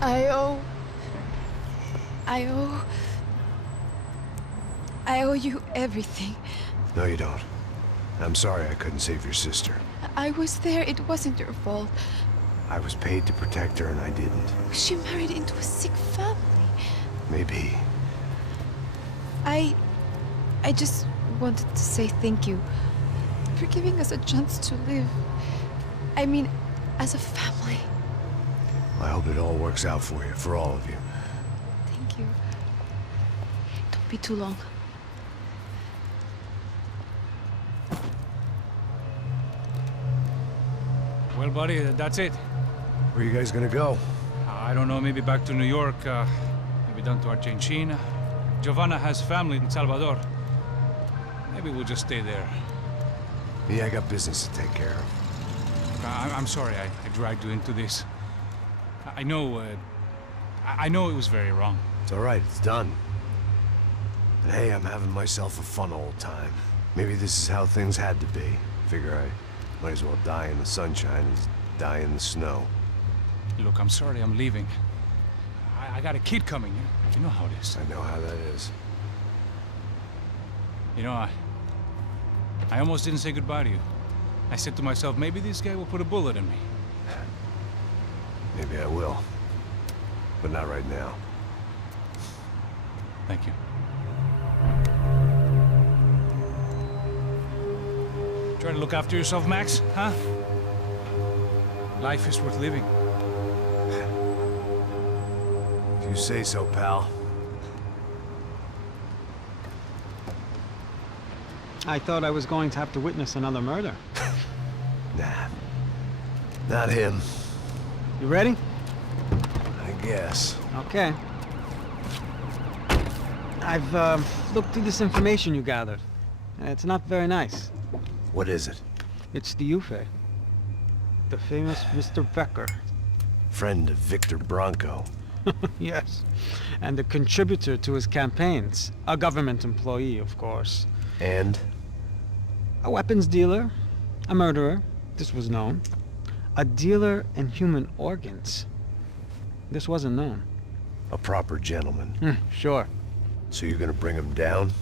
I owe... I owe you everything. No, you don't. I'm sorry I couldn't save your sister. I was there. It wasn't your fault. I was paid to protect her and I didn't. She married into a sick family. Maybe. I just wanted to say thank you for giving us a chance to live. I mean, as a family. I hope it all works out for you, for all of you. Thank you. Don't be too long. Well, buddy, that's it. Where are you guys gonna go? I don't know, maybe back to New York, maybe down to Argentina. Giovanna has family in Salvador. Maybe we'll just stay there. Yeah, I got business to take care of. I'm sorry I dragged you into this. I know it was very wrong. It's all right, it's done. But hey, I'm having myself a fun old time. Maybe this is how things had to be. Figure I might as well die in the sunshine as die in the snow. Look, I'm sorry I'm leaving. I got a kid coming, you know how it is. I know how that is. You know, I almost didn't say goodbye to you. I said to myself, maybe this guy will put a bullet in me. Maybe I will. But not right now. Thank you. Try to look after yourself, Max, huh? Life is worth living. If you say so, pal. I thought I was going to have to witness another murder. Nah. Not him. You ready? I guess. Okay. I've looked through this information you gathered. It's not very nice. What is it? It's the Ufe. The famous Mr. Becker. Friend of Victor Bronco. Yes. And a contributor to his campaigns. A government employee, of course. And? A weapons dealer. A murderer. This was known. A dealer in human organs. This wasn't known. A proper gentleman. Sure. So you're gonna bring him down?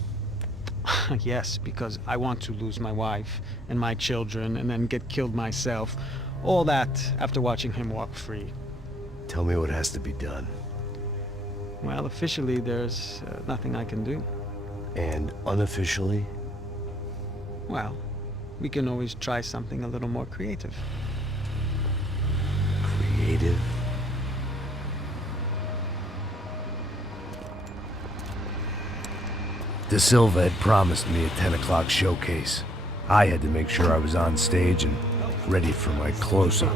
Yes, because I want to lose my wife and my children and then get killed myself. All that after watching him walk free. Tell me what has to be done. Well, officially there's nothing I can do. And unofficially? Well, we can always try something a little more creative. Creative? De Silva had promised me a 10 o'clock showcase. I had to make sure I was on stage and ready for my close-up.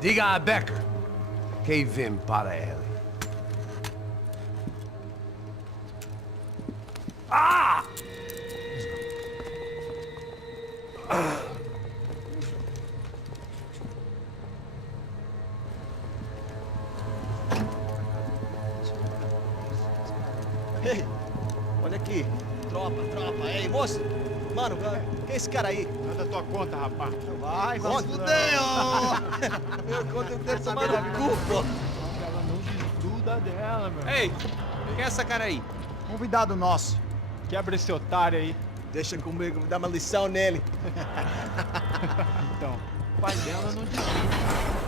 Diga a Becker. Que vim para ele. Ah! Ei, olha aqui. Tropa. Ei, moço. Mano, quem é esse cara aí? Manda tua conta, rapaz. Vai se fuder, Meu conta eu quero saber da culpa. Ela não desgruda dela, meu. Ei, quem é essa cara aí? Convidado nosso. Quebra esse otário aí. Deixa comigo, vou dar uma lição nele. Então, o pai dela não desgruda.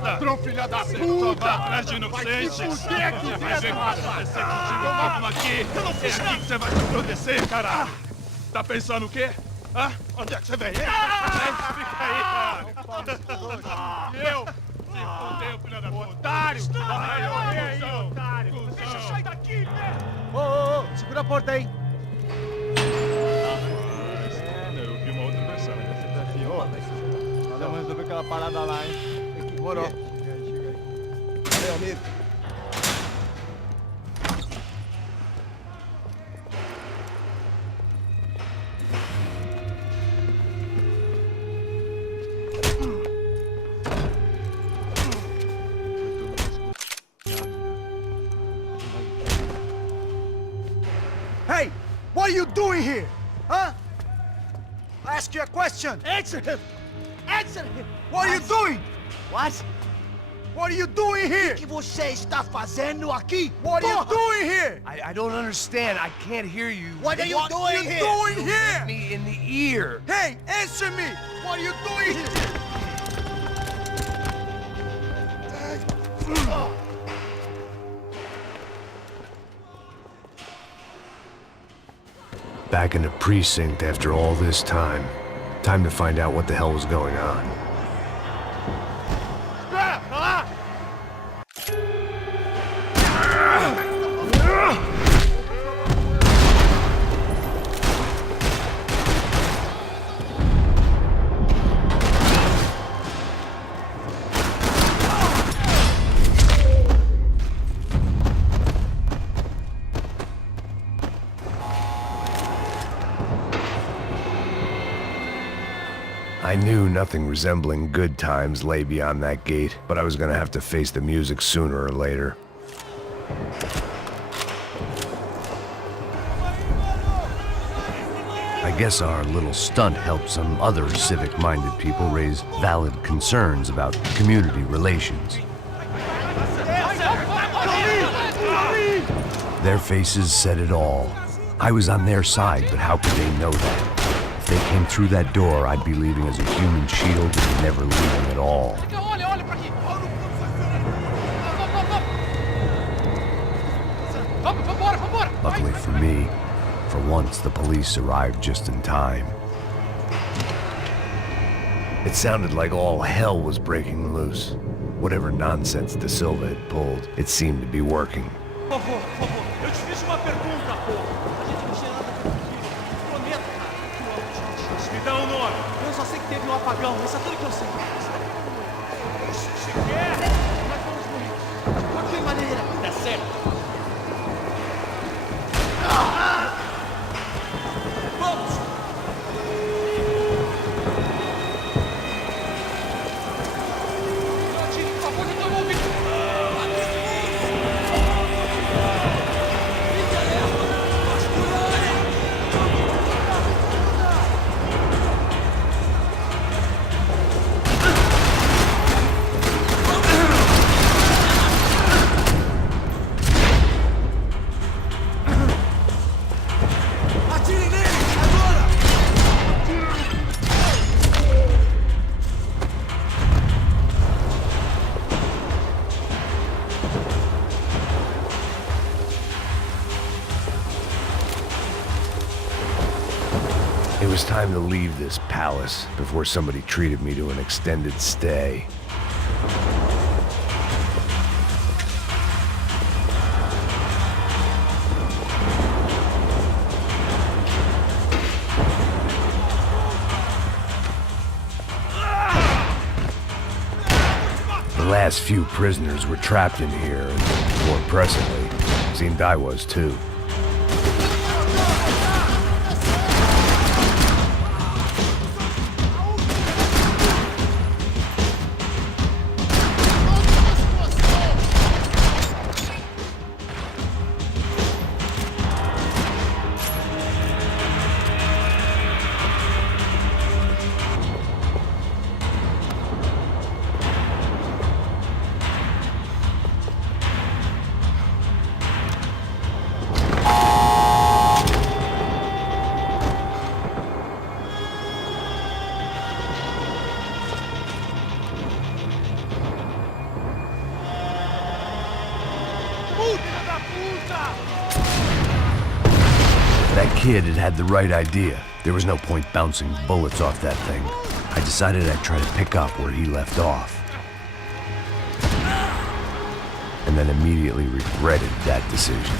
Ladrão, filha da puta! Vai atrás de inocente! Vai ver o que vai acontecer contigo mesmo aqui! Eu não fiz aqui que você vai se proteger, caralho! Tá pensando o quê? Hã? Onde é que você vem? Fica aí, cara! Eu? Se fodeu, filha da puta! Otário! Vai, aí, otário! Deixa eu sair daqui, né? Ô, segura a porta aí! Eu vi uma outra versão. Vamos resolver aquela parada lá, hein? Demorou. Chega aí. Valeu, amigo. What are you doing here? Huh? I ask you a question. Answer him! Answer him! What are you doing? What? What are you doing here? O que você está fazendo aqui? What are you doing here? I don't understand. I can't hear you. What are you doing here? You hit me in the ear. Hey, answer me! What are you doing here? Back in the precinct after all this time. Time to find out what the hell was going on. I knew nothing resembling good times lay beyond that gate, but I was gonna have to face the music sooner or later. I guess our little stunt helped some other civic-minded people raise valid concerns about community relations. Their faces said it all. I was on their side, but how could they know that? If they came through that door, I'd be leaving as a human shield and never leaving at all. Luckily for me, for once the police arrived just in time. It sounded like all hell was breaking loose. Whatever nonsense De Silva had pulled, it seemed to be working. Por favor, eu te fiz uma pergunta, porra. A gente não tinha nada contigo. Prometo, cara, que uma última chance. Me dá um nome. Eu só sei que teve um apagão, isso é tudo que eu sei. Se quer, nós vamos morrer. De qualquer maneira, dá certo. Vamos! Não atire, por favor, eu tô ouvindo. It was time to leave this palace before somebody treated me to an extended stay. The last few prisoners were trapped in here, and more pressingly, seemed I was too. That kid had the right idea. There was no point bouncing bullets off that thing. I decided I'd try to pick up where he left off. And then immediately regretted that decision.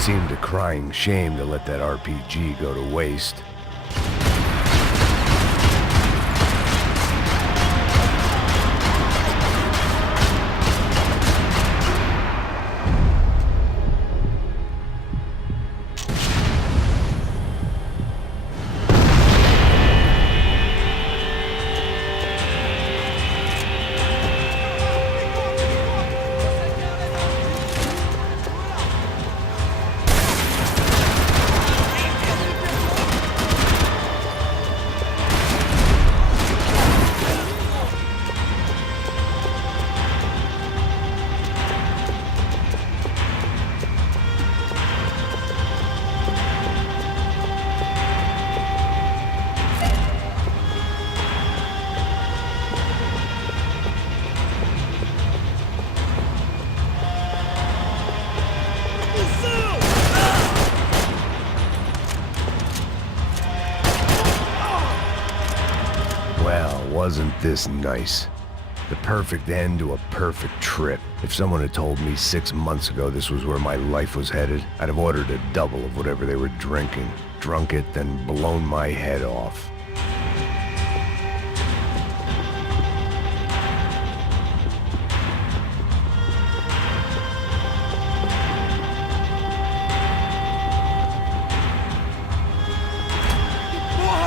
Seemed a crying shame to let that RPG go to waste. Wasn't this nice? The perfect end to a perfect trip. If someone had told me 6 months ago this was where my life was headed, I'd have ordered a double of whatever they were drinking, drunk it, then blown my head off.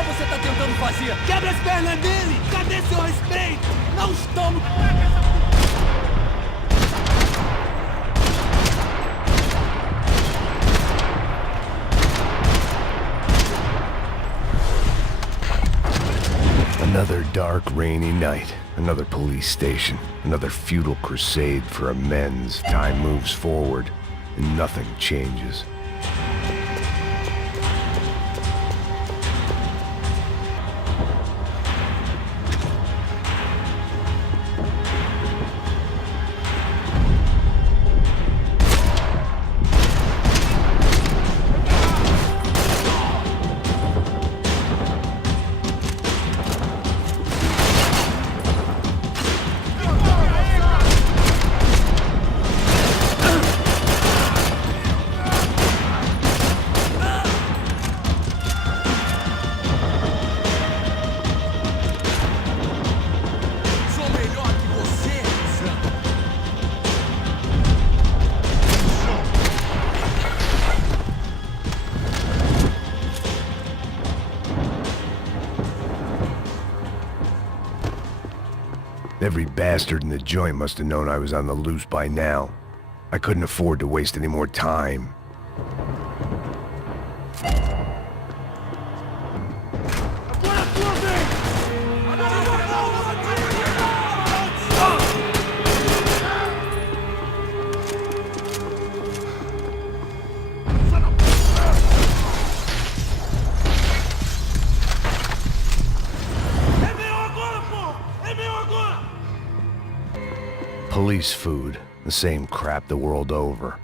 Você tá tentando fazer? Quebra as pernas dele! Cadê seu respeito? Não estamos... Another dark, rainy night. Another police station. Another futile crusade for amends. Time moves forward, and nothing changes. Every bastard in the joint must have known I was on the loose by now. I couldn't afford to waste any more time. Police food, the same crap the world over.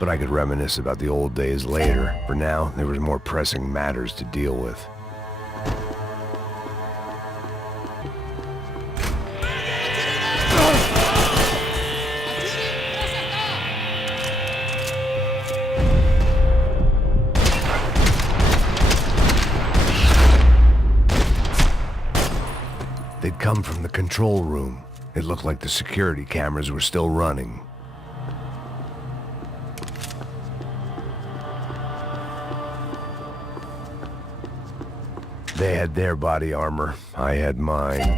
But I could reminisce about the old days later. For now, there was more pressing matters to deal with. They'd come from the control room. It looked like the security cameras were still running. They had their body armor. I had mine.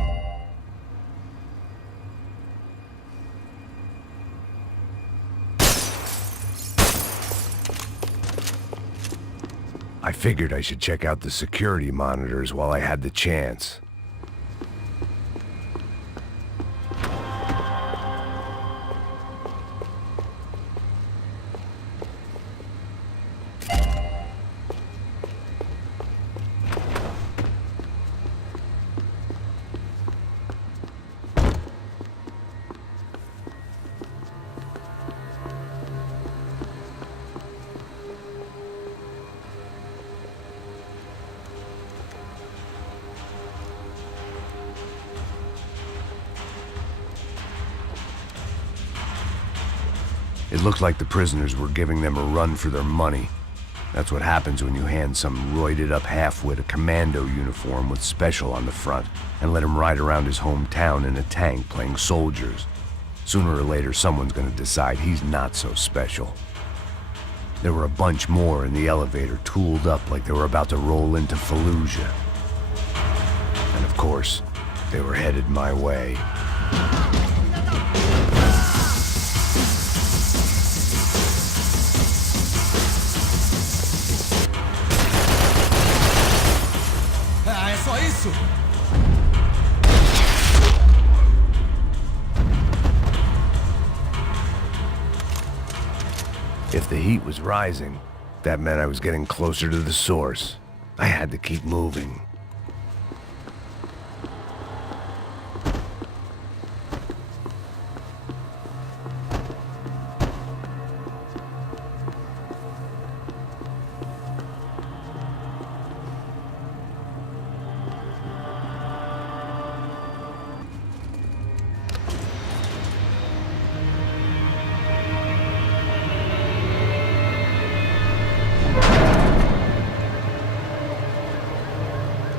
I figured I should check out the security monitors while I had the chance. It looked like the prisoners were giving them a run for their money. That's what happens when you hand some roided-up halfwit a commando uniform with special on the front and let him ride around his hometown in a tank playing soldiers. Sooner or later, someone's gonna decide he's not so special. There were a bunch more in the elevator, tooled up like they were about to roll into Fallujah. And of course, they were headed my way. É só isso? If the heat was rising, that meant I was getting closer to the source. I had to keep moving.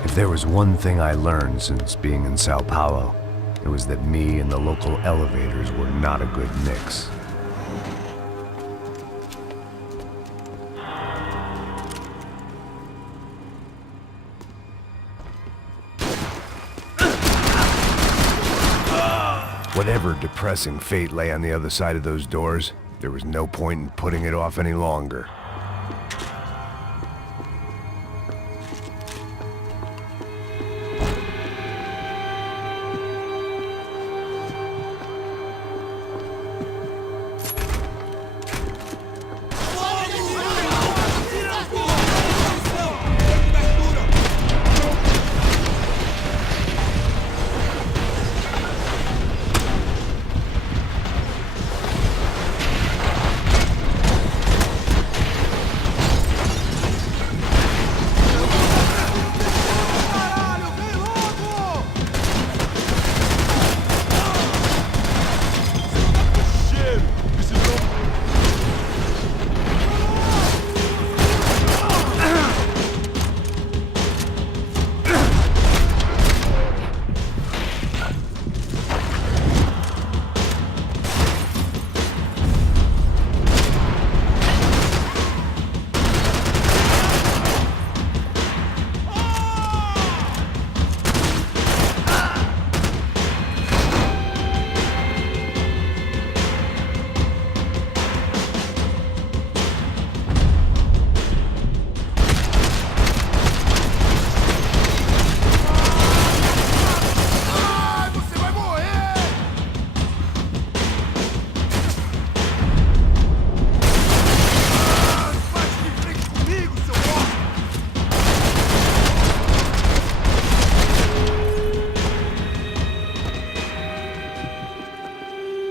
If there was one thing I learned since being in Sao Paulo, it was that me and the local elevators were not a good mix. Whatever depressing fate lay on the other side of those doors, there was no point in putting it off any longer.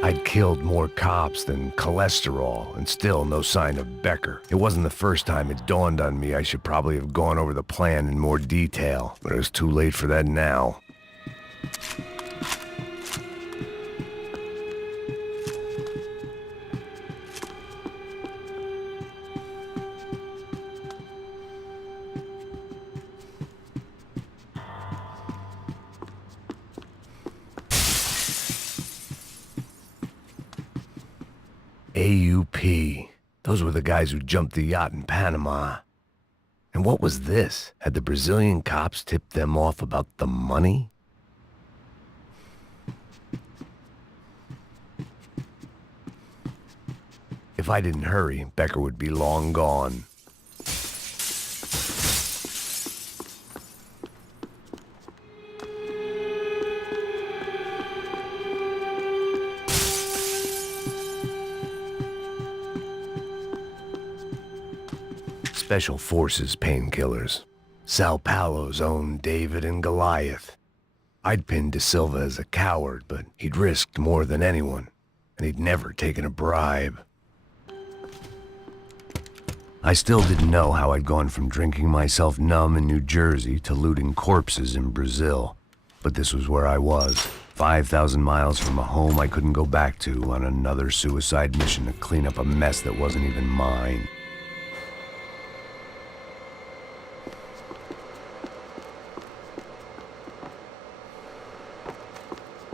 I'd killed more cops than cholesterol, and still no sign of Becker. It wasn't the first time it dawned on me I should probably have gone over the plan in more detail, but it was too late for that now. AUP. Those were the guys who jumped the yacht in Panama. And what was this? Had the Brazilian cops tipped them off about the money? If I didn't hurry, Becker would be long gone. Special Forces painkillers. Sao Paulo's own David and Goliath. I'd pinned De Silva as a coward, but he'd risked more than anyone, and he'd never taken a bribe. I still didn't know how I'd gone from drinking myself numb in New Jersey to looting corpses in Brazil, but this was where I was, 5,000 miles from a home I couldn't go back to on another suicide mission to clean up a mess that wasn't even mine.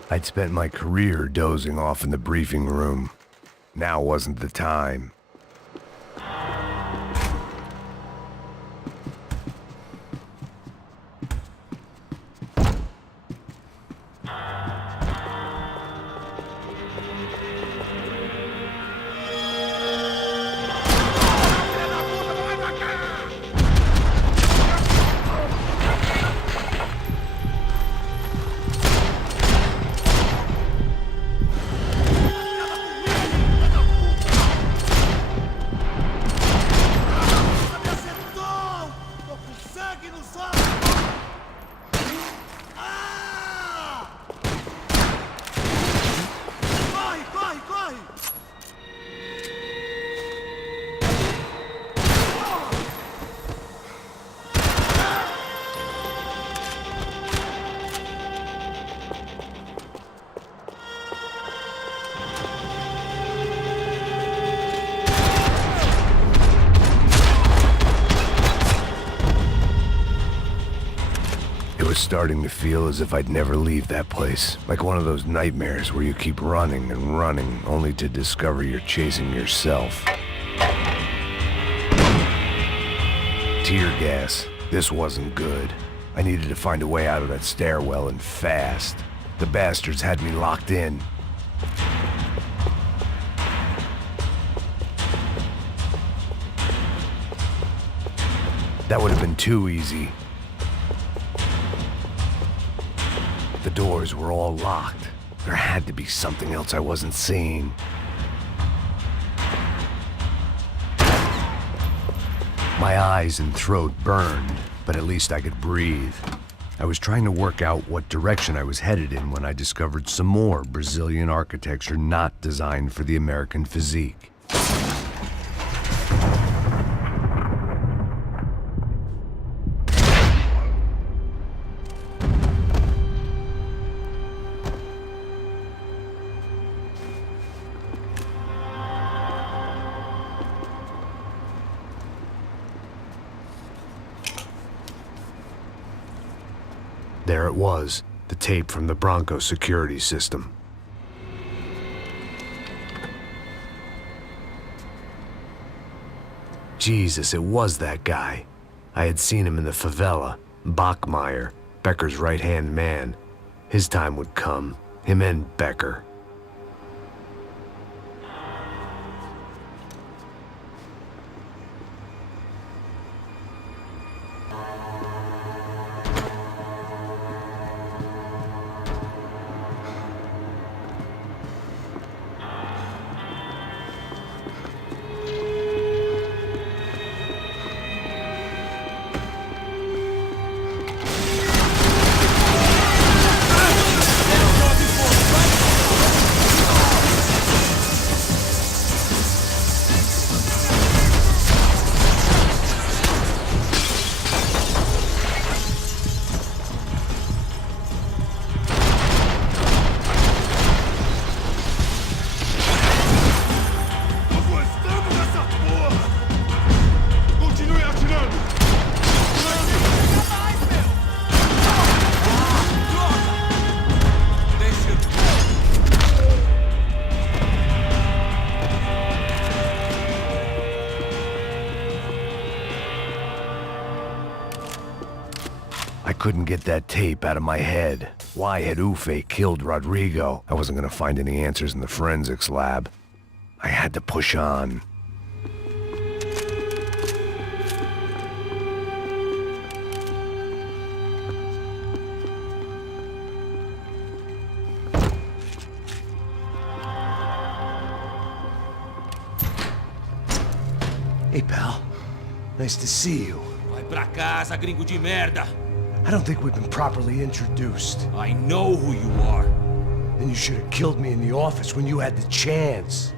I'd spent my career dozing off in the briefing room. Now wasn't the time. Starting to feel as if I'd never leave that place. Like one of those nightmares where you keep running and running, only to discover you're chasing yourself. Tear gas. This wasn't good. I needed to find a way out of that stairwell, and fast. The bastards had me locked in. That would have been too easy. The doors were all locked. There had to be something else I wasn't seeing. My eyes and throat burned, but at least I could breathe. I was trying to work out what direction I was headed in when I discovered some more Brazilian architecture not designed for the American physique. There it was, the tape from the Bronco security system. Jesus, it was that guy. I had seen him in the favela, Bachmeyer, Becker's right-hand man. His time would come, him and Becker. Couldn't get that tape out of my head. Why had Ufe killed Rodrigo? I wasn't gonna find any answers in the forensics lab. I had to push on. Hey, pal. Nice to see you. Vai pra casa, gringo de merda! I don't think we've been properly introduced. I know who you are. Then you should have killed me in the office when you had the chance.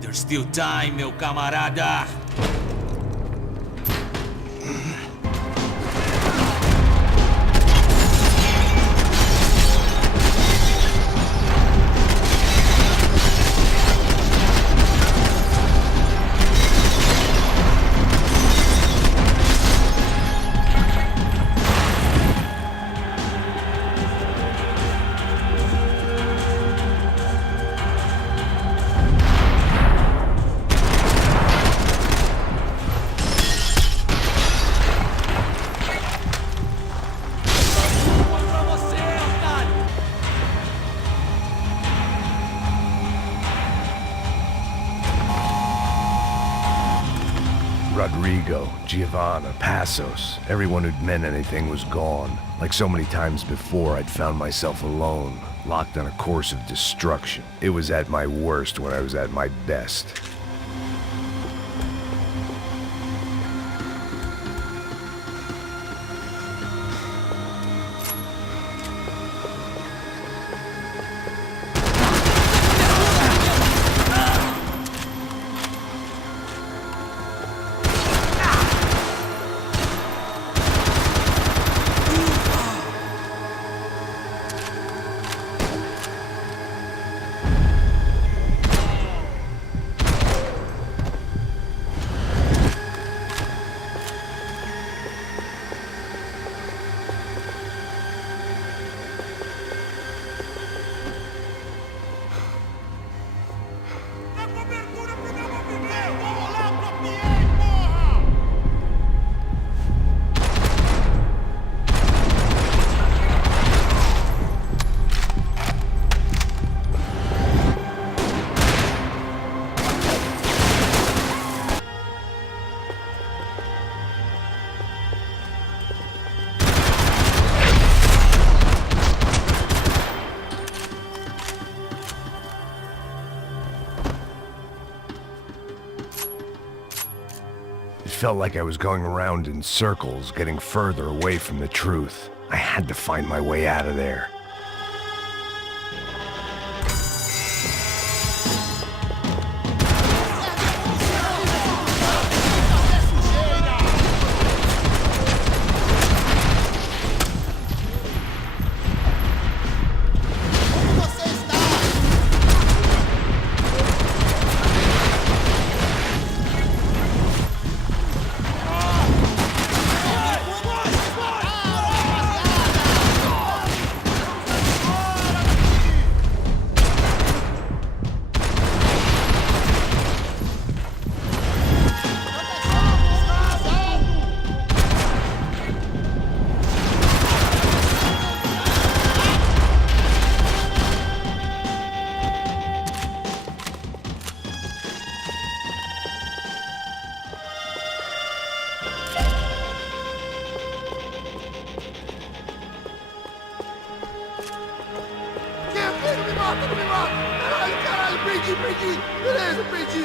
There's still time, meu camarada. Rodrigo, Giovanna, Passos, everyone who'd meant anything was gone. Like so many times before, I'd found myself alone, locked on a course of destruction. It was at my worst when I was at my best. It felt like I was going around in circles, getting further away from the truth. I had to find my way out of there. Perdi! Beleza, perdi!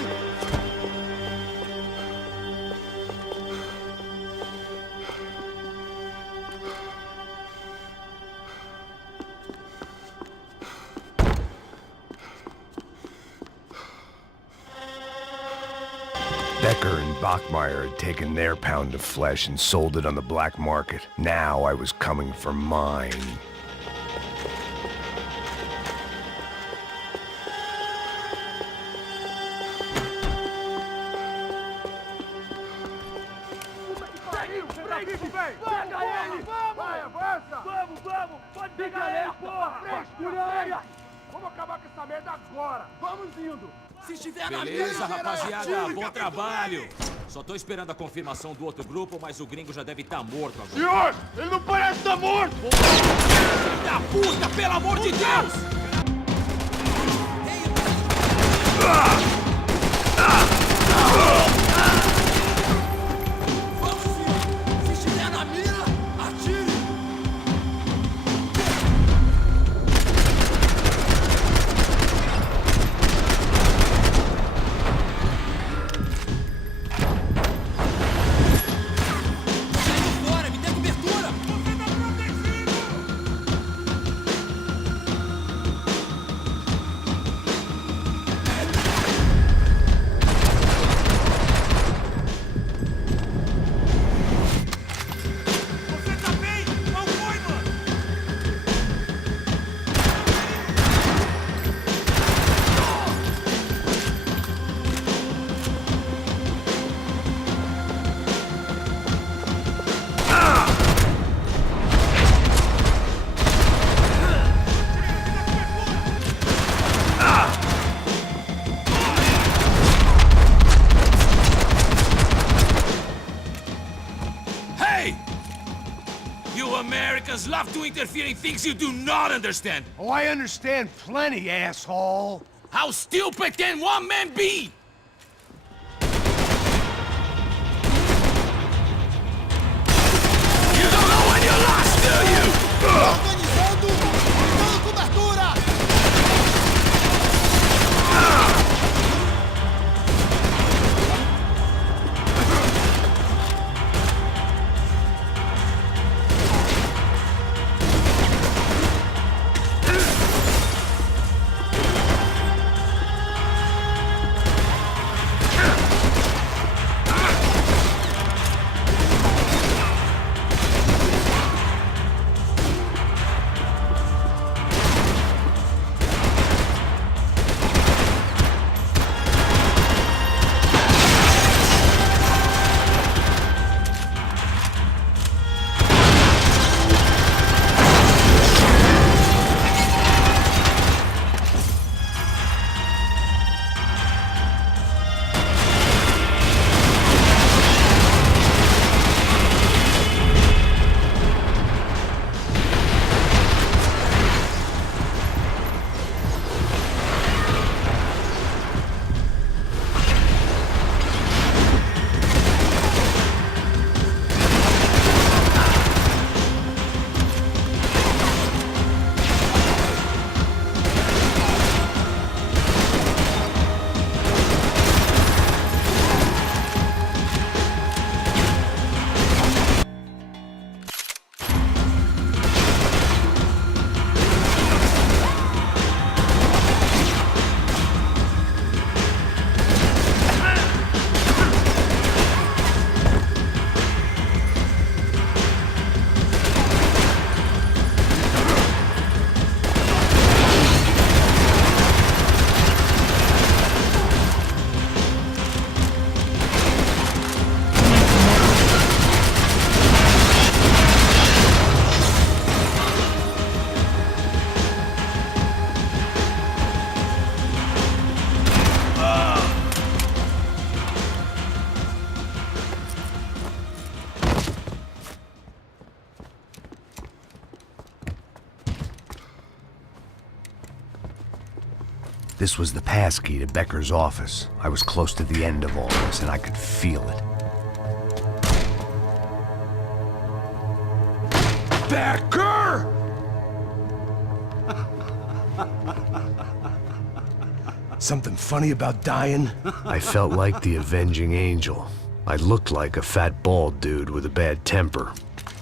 Becker and Bachmeyer had taken their pound of flesh and sold it on the black market. Now I was coming for mine. Beleza, rapaziada, bom trabalho. Só tô esperando a confirmação do outro grupo, mas o gringo já deve estar morto agora. Senhor, ele não parece estar morto! Filho da puta, pelo amor de Deus! Vamos, filho! Se estiver na mira, atire! Americans love to interfere in things you do not understand. Oh, I understand plenty, asshole. How stupid can one man be? This was the passkey to Becker's office. I was close to the end of all this, and I could feel it. Becker! Something funny about dying? I felt like the avenging angel. I looked like a fat bald dude with a bad temper.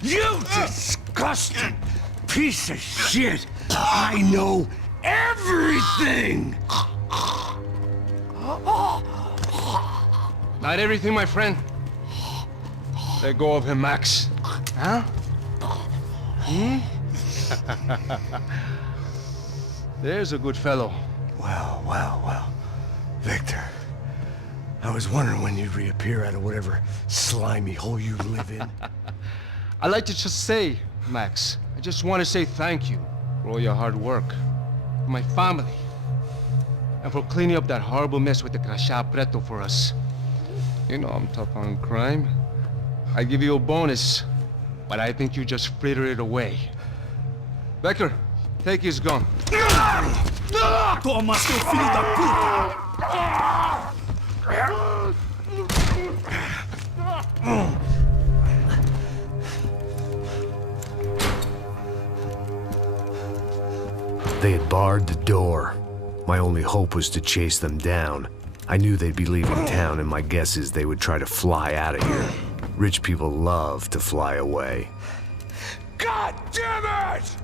You disgusting piece of shit! I know everything! Not everything, my friend. Let go of him, Max. Huh? There's a good fellow. Well. Victor, I was wondering when you'd reappear out of whatever slimy hole you live in. I'd like to just say, Max, I just want to say thank you for all your hard work, for my family, and for cleaning up that horrible mess with the Crachá Preto for us. You know I'm tough on crime. I give you a bonus, but I think you just frittered it away. Becker, take his gun. Toma, seu filho da puta! They had barred the door. My only hope was to chase them down. I knew they'd be leaving town, and my guess is they would try to fly out of here. Rich people love to fly away. God damn it!